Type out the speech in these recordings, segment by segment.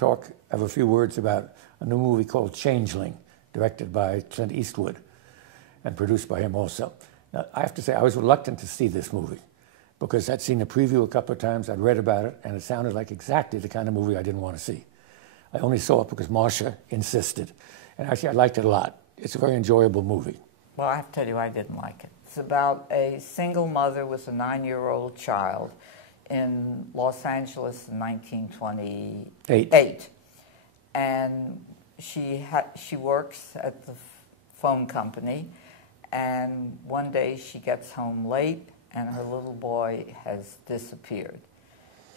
going to have a few words about a new movie called Changeling, directed by Clint Eastwood and produced by him also. Now, I have to say, I was reluctant to see this movie because I'd seen the preview a couple of times, I'd read about it, and it sounded like exactly the kind of movie I didn't want to see. I only saw it because Marcia insisted. And actually, I liked it a lot. It's a very enjoyable movie. Well, I have to tell you, I didn't like it. It's about a single mother with a 9-year-old child in Los Angeles in 1928. And she works at the phone company, and one day she gets home late and her little boy has disappeared.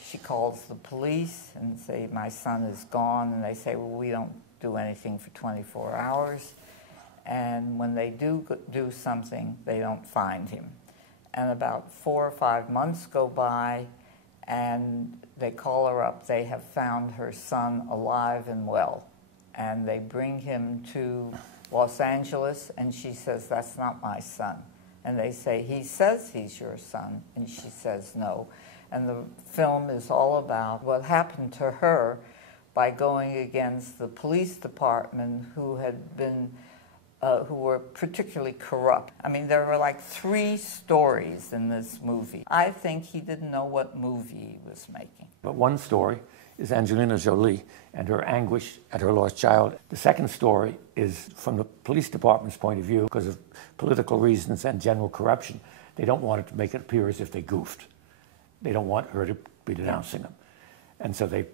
She calls the police and say, my son is gone, and they say, well, we don't do anything for 24 hours. And when they do something, they don't find him. And about 4 or 5 months go by, and they call her up. They have found her son alive and well. And they bring him to Los Angeles, and she says, that's not my son. And they say, he says he's your son. And she says, no. And the film is all about what happened to her by going against the police department who had been who were particularly corrupt. I mean, there were like 3 stories in this movie. I think he didn't know what movie he was making. But one story is Angelina Jolie and her anguish at her lost child. The second story is from the police department's point of view, because of political reasons and general corruption. They don't want it to make it appear as if they goofed. They don't want her to be denouncing them. And so they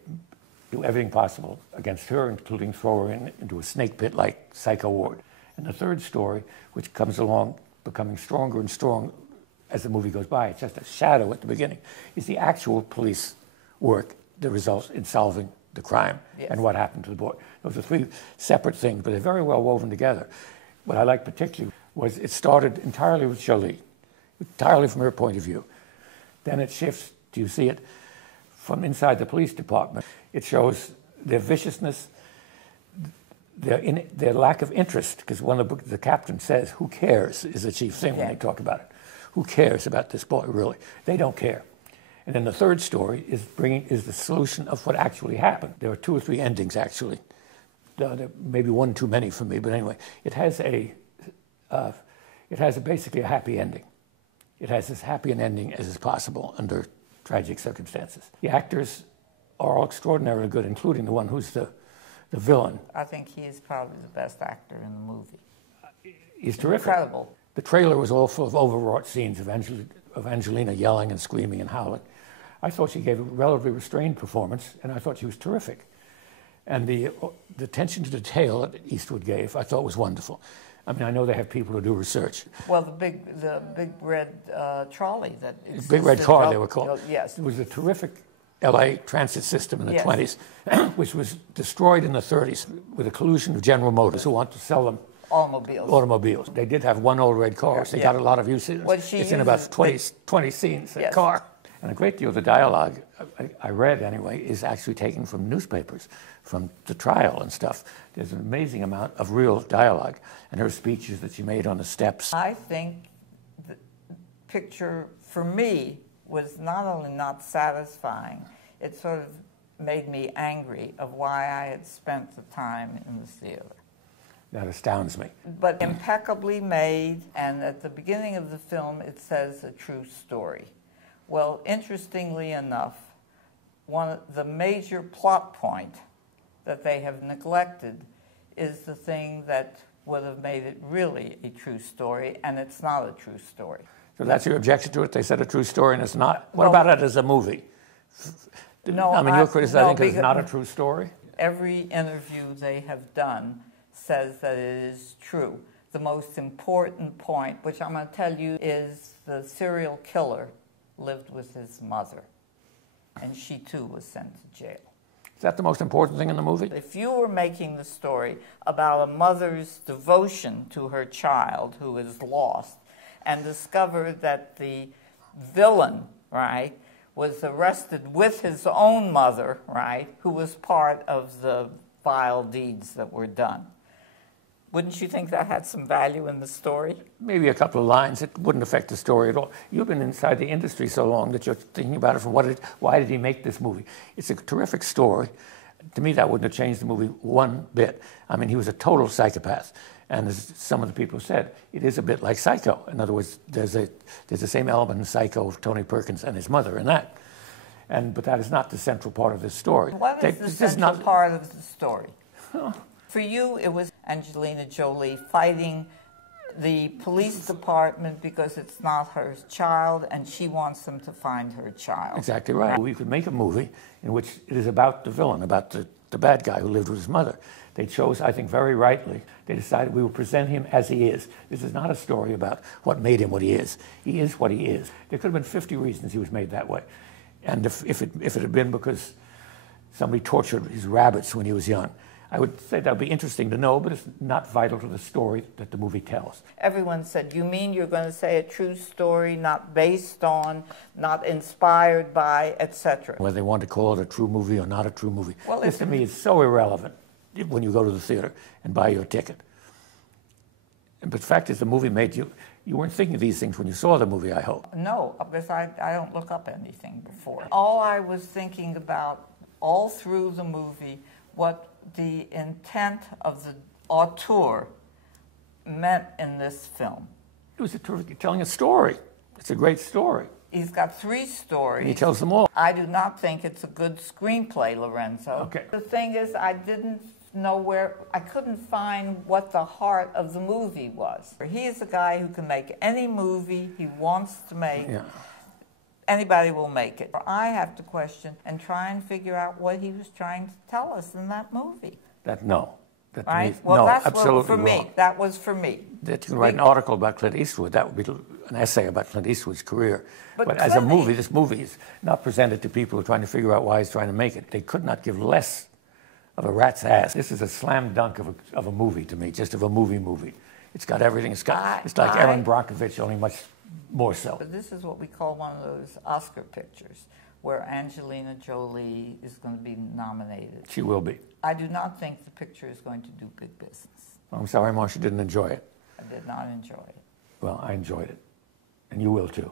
do everything possible against her, including throw her into a snake pit like Psycho Ward. And the third story, which comes along becoming stronger and stronger as the movie goes by, it's just a shadow at the beginning, is the actual police work that results in solving the crime and what happened to the boy. Those are 3 separate things, but they're very well woven together. What I liked particularly was it started entirely with Jolie, entirely from her point of view. Then it shifts, do you see it, from inside the police department. It shows their viciousness, their lack of interest, because the captain says, who cares, is the chief thing when they talk about it. Who cares about this boy, really? They don't care. And then the third story is the solution of what actually happened. There are 2 or 3 endings, actually. Maybe one too many for me, but anyway, it has basically a happy ending. It has as happy an ending as is possible under tragic circumstances. The actors are all extraordinarily good, including the one who's the villain. I think he is probably the best actor in the movie. He's terrific. Incredible. The trailer was all full of overwrought scenes of Angelina yelling and screaming and howling. I thought she gave a relatively restrained performance, and I thought she was terrific. And the attention to detail that Eastwood gave, I thought was wonderful. I mean, I know they have people who do research. Well, the big red trolley that big red car, they were called. Yes, it was a terrific LA transit system in the 20s, which was destroyed in the 30s with a collusion of General Motors who want to sell them automobiles. They did have one old red car, so they got a lot of use. It's in about 20 scenes, a car. And a great deal of the dialogue, I read anyway, is actually taken from newspapers, from the trial and stuff. There's an amazing amount of real dialogue, and her speeches that she made on the steps. I think the picture, for me, was not only not satisfying, it sort of made me angry of why I had spent the time in the theater. That astounds me. But impeccably made, and at the beginning of the film it says a true story. Well, interestingly enough, the major plot point that they have neglected is the thing that would have made it really a true story, and it's not a true story. So that's your objection to it? They said a true story and it's not? What about it as a movie? No, I mean, you're criticizing because it's not a true story? Every interview they have done says that it is true. The most important point, which I'm going to tell you, is the serial killer lived with his mother, and she too was sent to jail. Is that the most important thing in the movie? If you were making the story about a mother's devotion to her child who is lost and discovered that the villain, right, was arrested with his own mother, right, who was part of the vile deeds that were done, wouldn't you think that had some value in the story? Maybe a couple of lines. It wouldn't affect the story at all. You've been inside the industry so long that you're thinking about it from why did he make this movie? It's a terrific story. To me, that wouldn't have changed the movie one bit. I mean, he was a total psychopath. And as some of the people said, it is a bit like Psycho. In other words, there's the same element in Psycho of Tony Perkins and his mother in that. But that is not the central part of this story. What is the central part of the story? For you, it was Angelina Jolie fighting the police department because it's not her child and she wants them to find her child. Exactly right. We could make a movie in which it is about the villain, about the bad guy who lived with his mother. They chose, I think very rightly, they decided we will present him as he is. This is not a story about what made him what he is. He is what he is. There could have been 50 reasons he was made that way. And if it had been because somebody tortured his rabbits when he was young, I would say that would be interesting to know, but it's not vital to the story that the movie tells. Everyone said, you mean you're going to say a true story, not based on, not inspired by, etc. Whether they want to call it a true movie or not a true movie. Well, this to me is so irrelevant when you go to the theater and buy your ticket. But the fact is, the movie made you weren't thinking of these things when you saw the movie, I hope. No, because I don't look up anything before. All I was thinking about all through the movie, what the intent of the auteur meant in this film. It was telling a story. It's a great story. He's got 3 stories. And he tells them all. I do not think it's a good screenplay, Lorenzo. Okay. The thing is, I didn't know I couldn't find what the heart of the movie was. He is a guy who can make any movie he wants to make. Yeah. Anybody will make it. I have to question and try and figure out what he was trying to tell us in that movie. No. Right? Well, no, that's absolutely for me. wrong. That was for me. That you can write an article about Clint Eastwood. That would be an essay about Clint Eastwood's career. But as a movie, this movie is not presented to people who are trying to figure out why he's trying to make it. They could not give less of a rat's ass. This is a slam dunk of a movie to me, just of a movie. It's got everything. It's like Erin Brockovich, only much more so. But this is what we call one of those Oscar pictures, where Angelina Jolie is going to be nominated. She will be. I do not think the picture is going to do big business. I'm sorry, Marcia didn't enjoy it. I did not enjoy it. Well, I enjoyed it. And you will too.